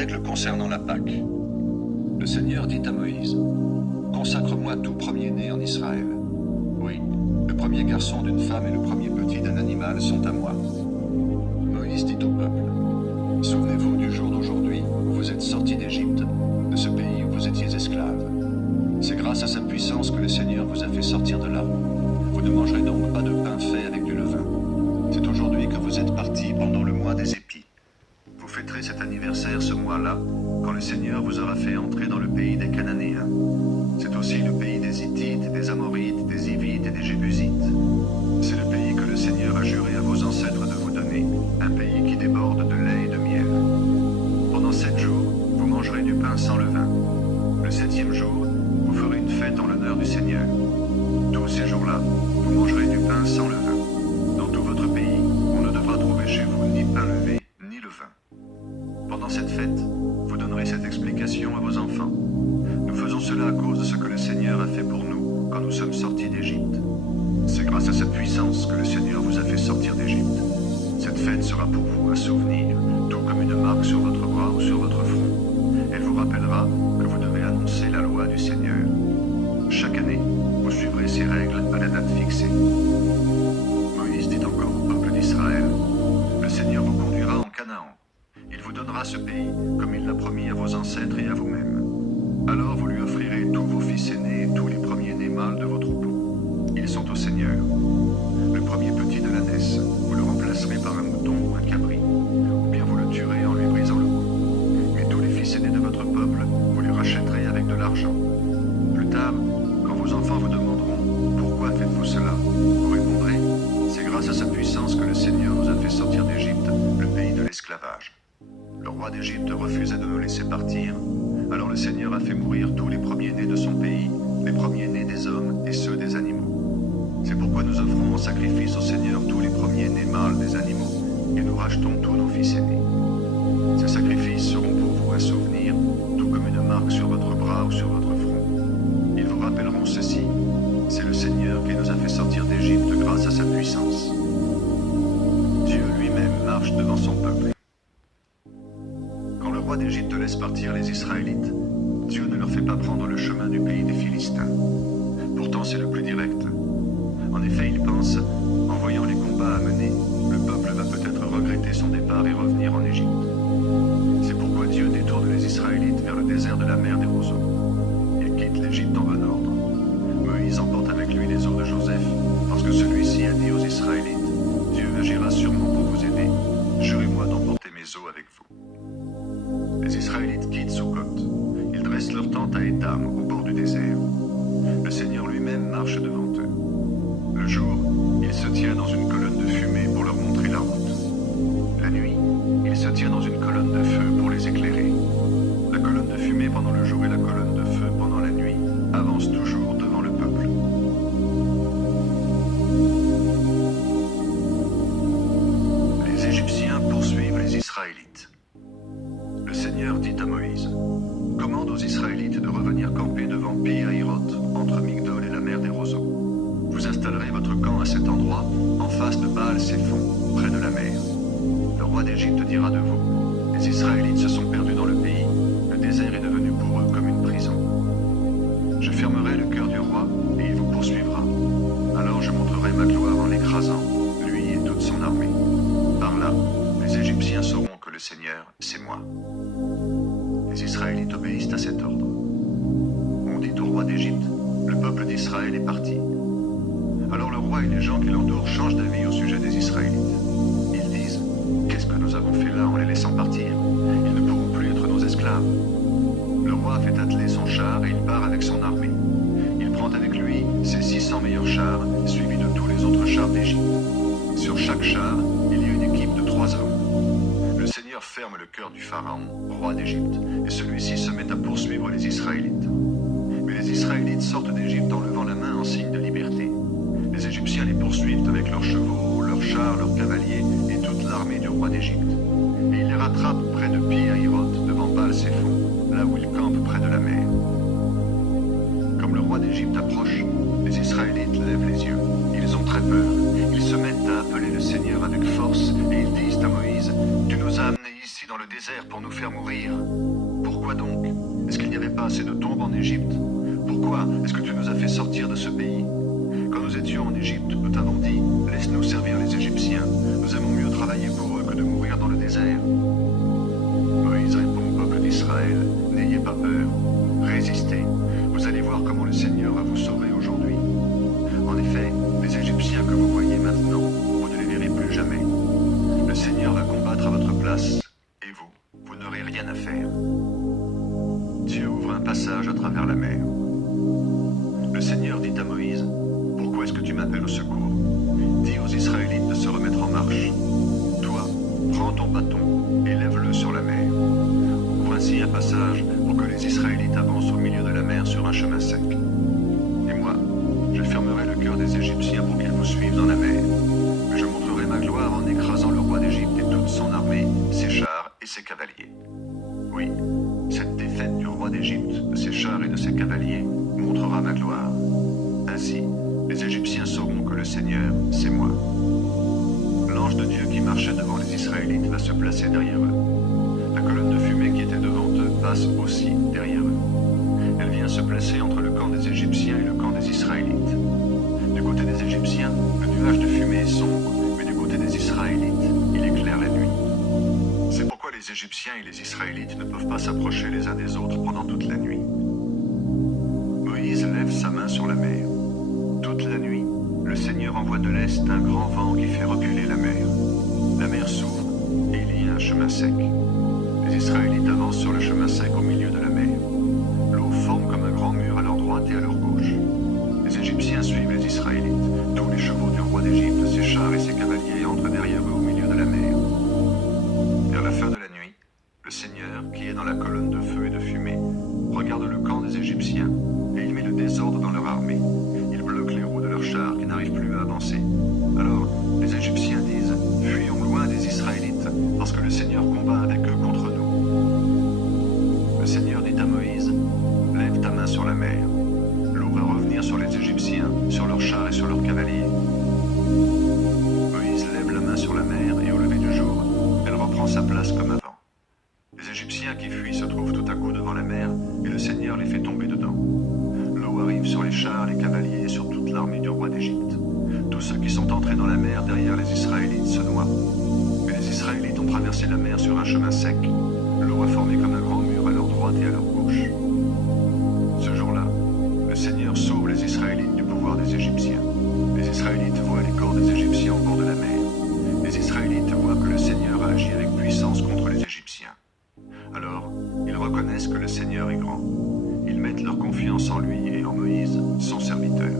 règle concernant la Pâque. Le Seigneur dit à Moïse, « Consacre-moi tout premier-né en Israël. Oui, le premier garçon d'une femme et le premier petit d'un animal sont à moi. » Moïse dit au peuple, « Souvenez-vous du jour d'aujourd'hui où vous êtes sortis d'Égypte, de ce pays où vous étiez esclaves. C'est grâce à sa puissance que le Seigneur vous a fait sortir de là. Vous ne mangerez donc pas de pain fait avec du levain. C'est aujourd'hui que vous êtes partis pendant le mois des épis. Vous fêterez cet anniversaire ce mois-là, quand le Seigneur vous aura fait entrer dans le pays des Cananéens. C'est aussi le pays des Hittites, des Amorites, des Hivites et des Jébusites. C'est le pays que le Seigneur a juré à vos ancêtres de vous donner, un pays qui déborde de lait et de miel. Pendant 7 jours, vous mangerez du pain sans levain. Le 7e jour, vous ferez une fête en l'honneur du Seigneur. Tous ces jours-là, vous mangerez du pain sans levain. Dans tout votre pays, on ne devra trouver chez vous ni pain levé, ni levain. Pendant cette fête, vous donnerez cette explication à vos enfants. Nous faisons cela à cause de ce que le Seigneur a fait pour nous quand nous sommes sortis d'Égypte. C'est grâce à sa puissance que le Seigneur vous a fait sortir d'Égypte. Cette fête sera pour vous un souvenir, tout comme une marque sur votre bras ou sur votre front. Elle vous rappellera que vous devez annoncer la loi du Seigneur. Chaque année, vous suivrez ces règles à la date fixée. Moïse dit encore au peuple d'Israël, « Le Seigneur vous conduira en Canaan. Il vous donnera ce pays, comme il l'a promis à vos ancêtres et à vous-même. Alors vous lui offrirez tous vos fils aînés et tous les premiers-nés mâles de vos troupeaux. Ils sont au Seigneur. Le premier petit de l'ânesse, vous le remplacerez par un mouton ou un cabri, ou bien vous le tuerez en lui brisant le cou. Mais tous les fils aînés de votre peuple, vous les rachèterez avec de l'argent. Plus tard, quand vos enfants vous demanderont « Pourquoi faites-vous cela ?» vous répondrez « C'est grâce à sa puissance que le Seigneur nous a fait sortir d'Égypte, le pays de l'esclavage. » Le roi d'Égypte refusait de nous laisser partir. Alors le Seigneur a fait mourir tous les premiers-nés de son pays, les premiers-nés des hommes et ceux des animaux. C'est pourquoi nous offrons en sacrifice au Seigneur tous les premiers-nés mâles des animaux, et nous rachetons tous nos fils aînés. Ces sacrifices seront pour vous un souvenir, tout comme une marque sur votre bras ou sur votre front. Ils vous rappelleront ceci, c'est le Seigneur qui nous a fait sortir d'Égypte grâce à sa puissance. Dieu lui-même marche devant son peuple. Quand le roi d'Égypte laisse partir les Israélites, Dieu ne leur fait pas prendre le chemin du pays des Philistins. Pourtant, c'est le plus direct. En effet, il pense, en voyant les combats à mener, le peuple va peut-être regretter son départ et revenir en Égypte. C'est pourquoi Dieu détourne les Israélites vers le désert de la mer des roseaux. Il quitte l'Égypte en bon ordre. Moïse emporte avec lui les os de Joseph, parce que celui-ci a dit aux Israélites, « Dieu agira sûrement pour vous aider. Jurez-moi d'emporter mes os avec vous. » Les Israélites quittent Sukkot. Ils dressent leur tente à Étam, au bord du désert. Le Seigneur lui-même marche devant eux. Le jour, il se tient dans une colonne de fumée pour leur montrer la route. La nuit, il se tient dans une colonne de feu pour les éclairer. La colonne de fumée pendant le jour et la colonne de feu pendant la nuit avancent toujours devant le peuple. Les Égyptiens poursuivent les Israélites. Le Seigneur dit à Moïse, « Commande aux Israélites de revenir camper devant Pi-Hahiroth, entre Migdol et la mer des roseaux. Vous installerez votre camp à cet endroit, en face de Baal-Séphon, près de la mer. Le roi d'Égypte dira de vous, les Israélites se sont perdus dans le pays, le désert est devenu pour eux comme une prison. Je fermerai le cœur du roi, et il vous poursuivra. Alors je montrerai ma gloire en l'écrasant, lui et toute son armée. Par là, les Égyptiens sauront que le Seigneur, c'est moi. » Les Israélites obéissent à cet ordre. On dit au roi d'Égypte, le peuple d'Israël est parti. Alors le roi et les gens qui l'entourent changent d'avis au sujet des Israélites. Ils disent, qu'est-ce que nous avons fait là en les laissant partir? Ils ne pourront plus être nos esclaves. Le roi fait atteler son char et il part avec son armée. Il prend avec lui ses 600 meilleurs chars, suivis de tous les autres chars d'Égypte. Sur chaque char, il y a une équipe de 3 hommes. Le Seigneur ferme le cœur du Pharaon, roi d'Égypte, et celui-ci se met à poursuivre les Israélites. Mais les Israélites sortent d'Égypte en levant la main en signe de liberté. Les Égyptiens les poursuivent avec leurs chevaux, leurs chars, leurs cavaliers et toute l'armée du roi d'Égypte. Et ils les rattrapent près de Pi-Hahiroth, devant Baal-Séphon, là où ils campent près de la mer. Comme le roi d'Égypte approche, les Israélites lèvent les yeux. Ils ont très peur. Ils se mettent à appeler le Seigneur avec force et ils disent à Moïse, « Tu nous as amenés ici dans le désert pour nous faire mourir. Pourquoi donc? Est-ce qu'il n'y avait pas assez de tombes en Égypte? Pourquoi est-ce que tu nous as fait sortir de ce pays? Quand nous étions en Égypte, nous t'avons dit, laisse-nous servir les Égyptiens. Nous aimons mieux travailler pour eux que de mourir dans le désert. Moïse répond au peuple d'Israël, n'ayez pas peur, résistez. Vous allez voir comment le Seigneur va vous sauver aujourd'hui. En effet, les Égyptiens que vous voyez maintenant, vous ne les verrez plus jamais. Le Seigneur va combattre à votre place, et vous n'aurez rien à faire. Dieu ouvre un passage à travers la mer. Le Seigneur dit à Moïse, pourquoi est-ce que tu m'appelles au secours? Dis aux Israélites de se remettre en marche. Toi, prends ton bâton et lève-le sur la mer. Ouvre ainsi un passage pour que les Israélites avancent au milieu de la mer sur un chemin sec. Et moi, je fermerai le cœur des Égyptiens pour qu'ils vous suivent dans la mer. Je montrerai ma gloire en écrasant le roi d'Égypte et toute son armée, ses chars et ses cavaliers. Oui, cette défaite du roi d'Égypte, de ses chars et de ses cavaliers, montrera ma gloire. Ainsi, les Égyptiens sauront que le Seigneur, c'est moi. L'ange de Dieu qui marchait devant les Israélites va se placer derrière eux. La colonne de fumée qui était devant eux passe aussi derrière eux. Elle vient se placer entre le camp des Égyptiens et le camp des Israélites. Du côté des Égyptiens, le nuage de fumée est sombre, mais du côté des Israélites, il éclaire la nuit. C'est pourquoi les Égyptiens et les Israélites ne peuvent pas s'approcher les uns des autres pendant toute la nuit. Moïse lève sa main sur la mer. Toute la nuit, le Seigneur envoie de l'est un grand vent qui fait reculer la mer. La mer s'ouvre et il y a un chemin sec. Les Israélites avancent sur le chemin sec au milieu de la mer. L'eau forme comme un grand mur à leur droite et à leur gauche. Les Égyptiens suivent les Israélites. Tous les chevaux du roi d'Égypte, ses chars et ses cavaliers entrent derrière eux au milieu de la mer. Vers la fin de la nuit, le Seigneur, qui est dans la colonne de feu et de fumée, regarde le camp des Égyptiens et il met le désordre dans leur armée. Il bloque les roues de leurs chars qui n'arrivent plus à avancer. Alors, les Égyptiens disent, fuyons loin des Israélites, parce que le Seigneur combat avec eux contre nous. Le Seigneur dit à Moïse, lève ta main sur la mer. L'eau va revenir sur les Égyptiens, sur leurs chars et sur leurs cavaliers. Moïse lève la main sur la mer et au lever du jour, elle reprend sa place comme avant. Les Égyptiens qui fuient se trouvent tout à coup devant la mer et le Seigneur les fait tomber dedans. L'eau arrive sur les chars, les cavaliers et sur toute l'armée du roi d'Égypte. Tous ceux qui sont entrés dans la mer derrière les Israélites se noient. Mais les Israélites ont traversé la mer sur un chemin sec. L'eau a formé comme un grand mur à leur droite et à leur gauche. Ce jour-là, le Seigneur sauve les Israélites du pouvoir des Égyptiens. Les Israélites voient les corps des Égyptiens au bord de la mer. Les Israélites voient que le Seigneur a agi avec puissance contre les Égyptiens. Alors, ils reconnaissent que le Seigneur est grand. Ils mettent leur confiance en lui et en Moïse, son serviteur.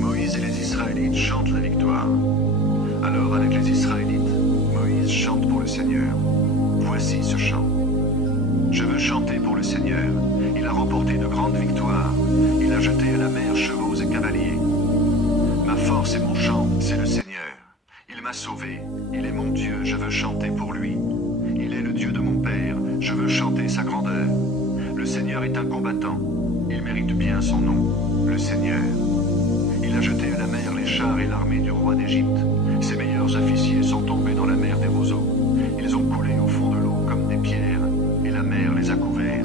Moïse et les Israélites chantent la victoire. Alors, avec les Israélites, Moïse chante pour le Seigneur. Voici ce chant. Je veux chanter pour le Seigneur. Il a remporté de grandes victoires. Il a jeté à la mer chevaux et cavaliers. Ma force et mon chant, c'est le Seigneur. Il m'a sauvé. Il est mon Dieu. Je veux chanter pour lui. Il est le Dieu de mon Père. Je veux chanter sa grandeur. Le Seigneur est un combattant. Il mérite bien son nom, le Seigneur. Il a jeté à la mer les chars et l'armée du roi d'Égypte. Ses meilleurs officiers sont tombés dans la mer des roseaux. Ils ont coulé au fond de l'eau comme des pierres, et la mer les a couverts.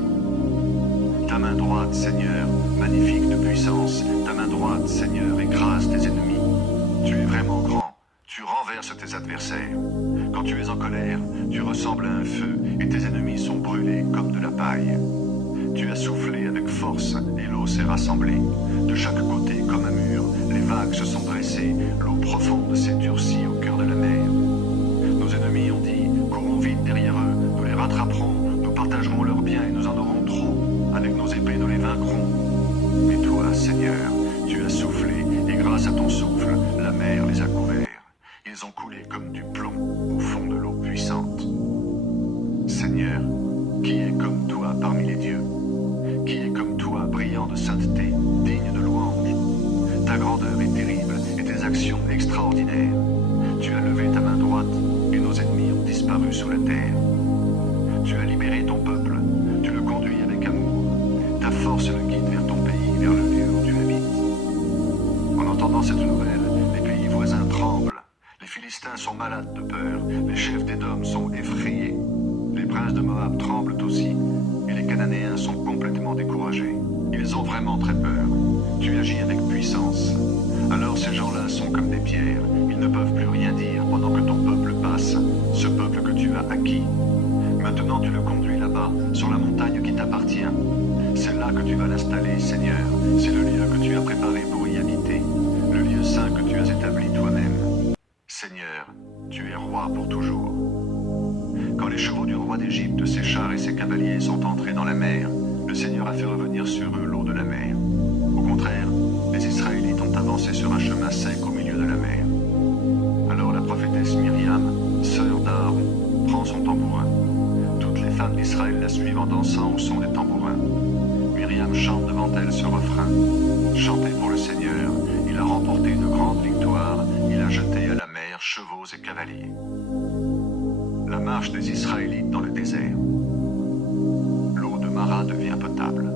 Ta main droite, Seigneur, magnifique de puissance, ta main droite, Seigneur, écrase tes ennemis. Tu es vraiment grand, tu renverses tes adversaires. Quand tu es en colère, tu ressembles à un feu, et tes ennemis sont brûlés comme de la paille. Tu as soufflé avec force, et l'eau s'est rassemblée. De chaque côté, comme un mur, les vagues se sont dressées, l'eau profonde s'est durcie au cœur de la mer. Nos ennemis ont dit, courons vite derrière eux, nous les rattraperons, nous partagerons leurs biens et nous en aurons trop. Avec nos épées, nous les vaincrons. Mais toi, Seigneur, tu as soufflé, et grâce à ton souffle, la mer les a couverts. Ils ont coulé comme du plomb au fond de l'eau puissante. Seigneur, qui est comme toi parmi les dieux? Qui est comme toi, brillant de sainteté, digne de louange? Ta grandeur est terrible et tes actions extraordinaires. Tu as levé ta main droite et nos ennemis ont disparu sous la terre. Tu as libéré ton peuple, tu le conduis avec amour. Ta force le guide vers ton pays, vers le lieu où tu habites. En entendant cette nouvelle, les pays voisins tremblent. Philistins sont malades de peur, les chefs d'Édom sont effrayés, les princes de Moab tremblent aussi, et les Cananéens sont complètement découragés. Ils ont vraiment très peur. Tu agis avec puissance. Alors ces gens-là sont comme des pierres, ils ne peuvent plus rien dire pendant que ton peuple passe, ce peuple que tu as acquis. Maintenant tu le conduis là-bas, sur la montagne qui t'appartient. C'est là que tu vas l'installer, Seigneur. C'est le lieu que tu as préparé pour y habiter, le lieu saint que tu as établi toi-même. Seigneur, tu es roi pour toujours. Quand les chevaux du roi d'Égypte, ses chars et ses cavaliers sont entrés dans la mer, le Seigneur a fait revenir sur eux l'eau de la mer. Au contraire, les Israélites ont avancé sur un chemin sec au milieu de la mer. Alors la prophétesse Myriam, sœur d'Aaron, prend son tambourin. Toutes les femmes d'Israël la suivent en dansant au son des tambourins. Myriam chante devant elle ce refrain. Chantez pour le Seigneur, il a remporté une grande victoire, il a jeté à la mer chevaux et cavaliers. La marche des Israélites dans le désert. L'eau de Mara devient potable.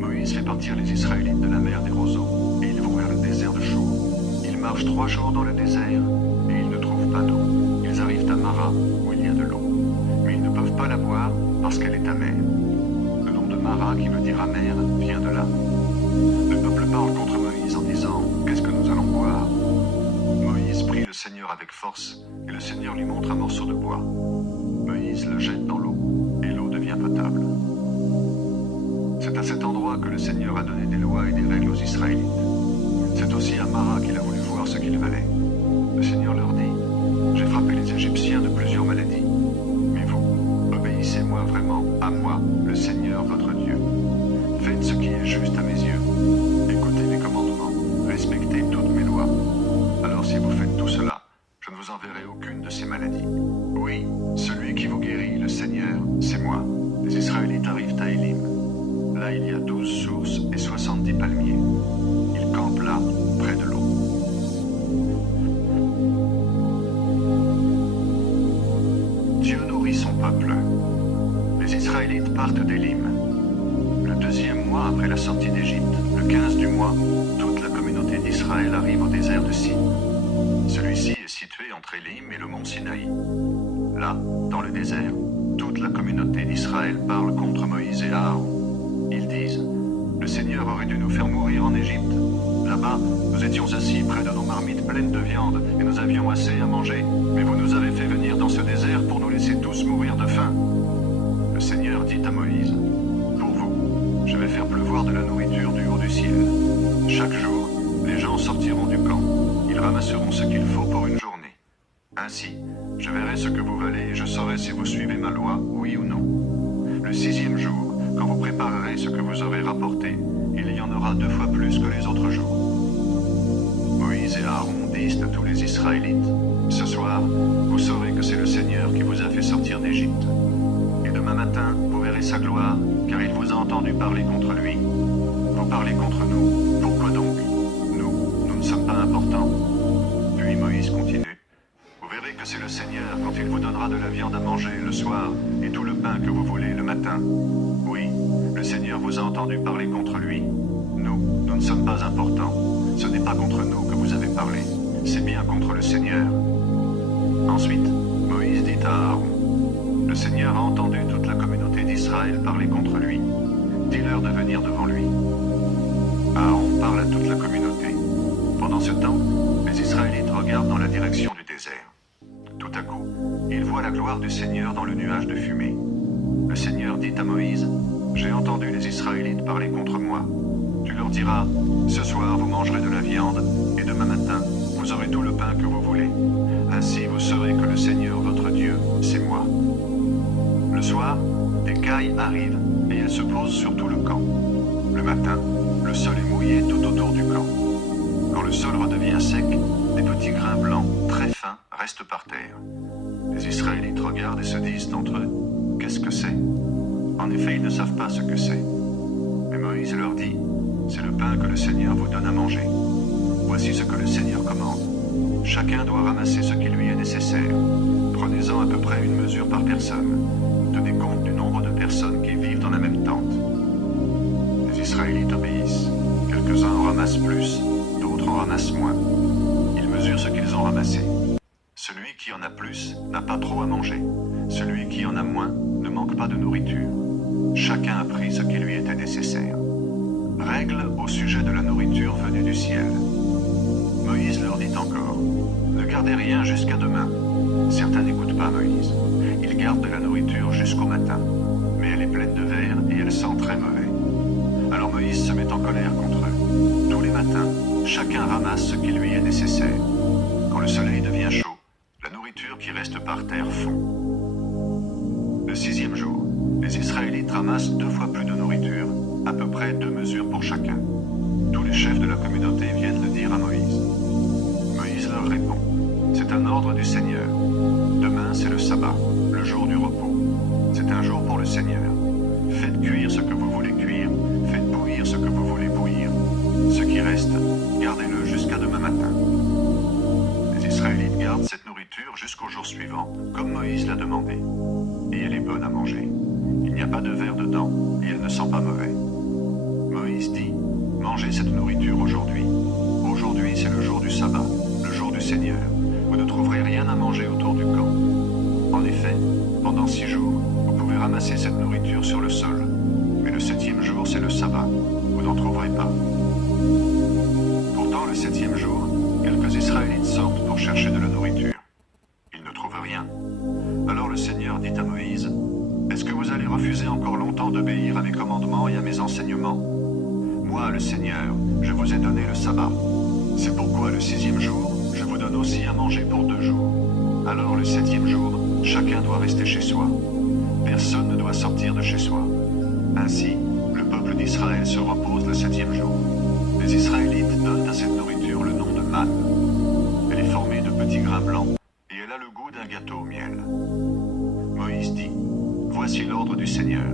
Moïse fait partir les Israélites de la mer des roseaux, et ils vont vers le désert de Chour. Ils marchent 3 jours dans le désert, et ils ne trouvent pas d'eau. Ils arrivent à Mara, où il y a de l'eau. Mais ils ne peuvent pas la boire, parce qu'elle est amère. Le nom de Mara, qui veut dire amère, vient de là. Le peuple parle contre Moïse en disant « Qu'est-ce que nous allons boire ?» Moïse prie le Seigneur avec force, et le Seigneur lui montre un morceau de bois. Moïse le jette dans l'eau, et l'eau devient potable. C'est à cet endroit que le Seigneur a donné des lois et des règles aux Israélites. C'est aussi à Mara qu'il a voulu voir ce qu'il valait. Le Seigneur leur dit « J'ai frappé les Égyptiens de plusieurs maladies. Mais vous, obéissez-moi vraiment, à moi, le Seigneur votre Dieu. Faites ce qui est juste à mes yeux. Écoutez mes commandements, respectez toutes mes lois. Alors si vous faites tout cela, je ne vous enverrai aucune de ces maladies. Oui, celui qui vous guérit, le Seigneur, c'est moi. » Les Israélites arrivent à Élim. Là, il y a 12 sources et 70 palmiers. Ils campent là, près de l'eau. Dieu nourrit son peuple. Les Israélites partent d'Élim. Le 2e mois après la sortie d'Égypte, le 15 du mois, toute la communauté d'Israël arrive au désert de Sin. Celui-ci est situé entre Élim et le mont Sinaï. Là, dans le désert, toute la communauté d'Israël parle contre Moïse et Aaron. Ils disent « Le Seigneur aurait dû nous faire mourir en Égypte. Là-bas, nous étions assis près de nos marmites pleines de viande et nous avions assez à manger. Mais vous nous avez fait venir dans ce désert pour nous laisser tous mourir de faim. » Le Seigneur dit à Moïse « Pour vous, je vais faire pleuvoir de la nourriture du haut du ciel. Chaque jour, les gens sortiront du camp. Ils ramasseront ce qu'il faut pour une journée. Ainsi, je verrai ce que vous valez et je saurai si vous suivez ma loi, oui ou non. Le 6e jour, quand vous préparerez ce que vous aurez rapporté, il y en aura 2 fois plus que les autres jours. » Moïse et Aaron disent à tous les Israélites, « Ce soir, vous saurez que c'est le Seigneur qui vous a fait sortir d'Égypte. Et demain matin, vous verrez sa gloire, car il vous a entendu parler contre lui. Vous parlez contre nous, pourquoi donc? Nous ne sommes pas importants. » Puis Moïse continue. Vous verrez que c'est le Seigneur quand il vous donnera de la viande à manger le soir et tout le pain que vous voulez le matin. Oui, le Seigneur vous a entendu parler contre lui. Nous ne sommes pas importants. Ce n'est pas contre nous que vous avez parlé. C'est bien contre le Seigneur. Ensuite, Moïse dit à Aaron, « Le Seigneur a entendu toute la communauté d'Israël parler contre lui. Dis-leur de venir devant lui. » Aaron parle à toute la communauté. Pendant ce temps, les Israélites regardent dans la direction du désert. Tout à coup, ils voient la gloire du Seigneur dans le nuage de fumée. Le Seigneur dit à Moïse, « J'ai entendu les Israélites parler contre moi. Tu leur diras, ce soir vous mangerez de la viande, et demain matin vous aurez tout le pain que vous voulez. Ainsi vous saurez que le Seigneur votre Dieu, c'est moi. » Le soir, des cailles arrivent, et elles se posent sur tout le camp. Le matin, le sol est mouillé tout autour du camp. Quand le sol redevient sec, des petits grains blancs, très fins, restent par terre. Les Israélites regardent et se disent entre eux, « Qu'est-ce que c'est ?» En effet, ils ne savent pas ce que c'est. Mais Moïse leur dit, « C'est le pain que le Seigneur vous donne à manger. Voici ce que le Seigneur commande. Chacun doit ramasser ce qui lui est nécessaire. Prenez-en à peu près une mesure par personne. Tenez compte du nombre de personnes qui vivent dans la même tente. » Les Israélites obéissent. Quelques-uns en ramassent plus, d'autres en ramassent moins. Ils mesurent ce qu'ils ont ramassé. Celui qui en a plus n'a pas trop à manger. Celui qui en a moins ne manque pas de nourriture. Chacun a pris ce qui lui était nécessaire. Règle au sujet de la nourriture venue du ciel. Moïse leur dit encore, ne gardez rien jusqu'à demain. Certains n'écoutent pas Moïse. Ils gardent de la nourriture jusqu'au matin. Mais elle est pleine de vers et elle sent très mauvais. Alors Moïse se met en colère contre eux. Tous les matins, chacun ramasse ce qui lui est nécessaire. Quand le soleil devient chaud, la nourriture qui reste par terre fond. Le 6e jour, les Israélites ramassent 2 fois plus de nourriture, à peu près 2 mesures pour chacun. Tous les chefs de la communauté viennent le dire à Moïse. Moïse leur répond, c'est un ordre du Seigneur. Demain c'est le sabbat, le jour du repos. C'est un jour pour le Seigneur. Faites cuire ce que vous voulez cuire, faites bouillir ce que vous voulez bouillir. Ce qui reste, gardez-le jusqu'à demain matin. Les Israélites gardent cette nourriture jusqu'au jour suivant, comme Moïse l'a demandé. Et elle est bonne à manger. Il n'y a pas de verre dedans, et elle ne sent pas mauvais. Moïse dit, mangez cette nourriture aujourd'hui. Aujourd'hui c'est le jour du sabbat, le jour du Seigneur. Vous ne trouverez rien à manger autour du camp. En effet, pendant 6 jours, vous pouvez ramasser cette nourriture sur le sol. Mais le 7e jour, c'est le sabbat. Vous n'en trouverez pas. Pourtant, le 7e jour, quelques Israélites sortent pour chercher de la nourriture. Ils ne trouvent rien. Alors le Seigneur dit à Moïse, « Est-ce que vous allez refuser encore longtemps d'obéir à mes commandements et à mes enseignements? Moi, le Seigneur, je vous ai donné le sabbat. C'est pourquoi le 6e jour, je vous donne aussi à manger pour 2 jours. Alors le 7e jour, chacun doit rester chez soi. Personne ne doit sortir de chez soi. Ainsi, le peuple d'Israël se repose le 7e jour. Les Israélites donnent à cette nourriture le nom de manne. Elle est formée de petits grains blancs et elle a le goût d'un gâteau au miel. Moïse dit, voici l'ordre du Seigneur.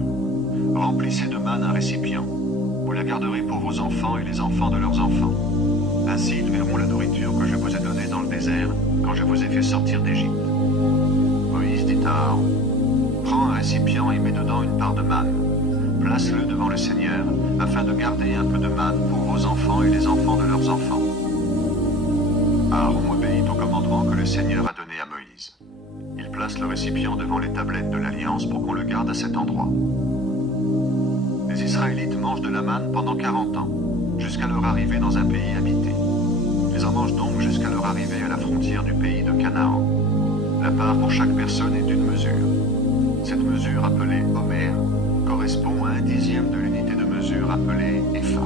Remplissez de manne un récipient. Vous la garderez pour vos enfants et les enfants de leurs enfants. Ainsi ils verront la nourriture que je vous ai donnée dans le désert quand je vous ai fait sortir d'Égypte. Moïse dit à Aaron, prends un récipient et mets dedans une part de manne. Place-le devant le Seigneur afin de garder un peu de manne pour vos enfants et les enfants de leurs enfants. Aaron obéit au commandement que le Seigneur a donné à Moïse. Il place le récipient devant les tablettes de l'Alliance pour qu'on le garde à cet endroit. Les Israélites mangent de la manne pendant 40 ans, jusqu'à leur arrivée dans un pays habité. Ils en mangent donc jusqu'à leur arrivée à la frontière du pays de Canaan. La part pour chaque personne est d'une mesure. Cette mesure, appelée homère, correspond à 1/10 de l'unité de mesure appelée épha.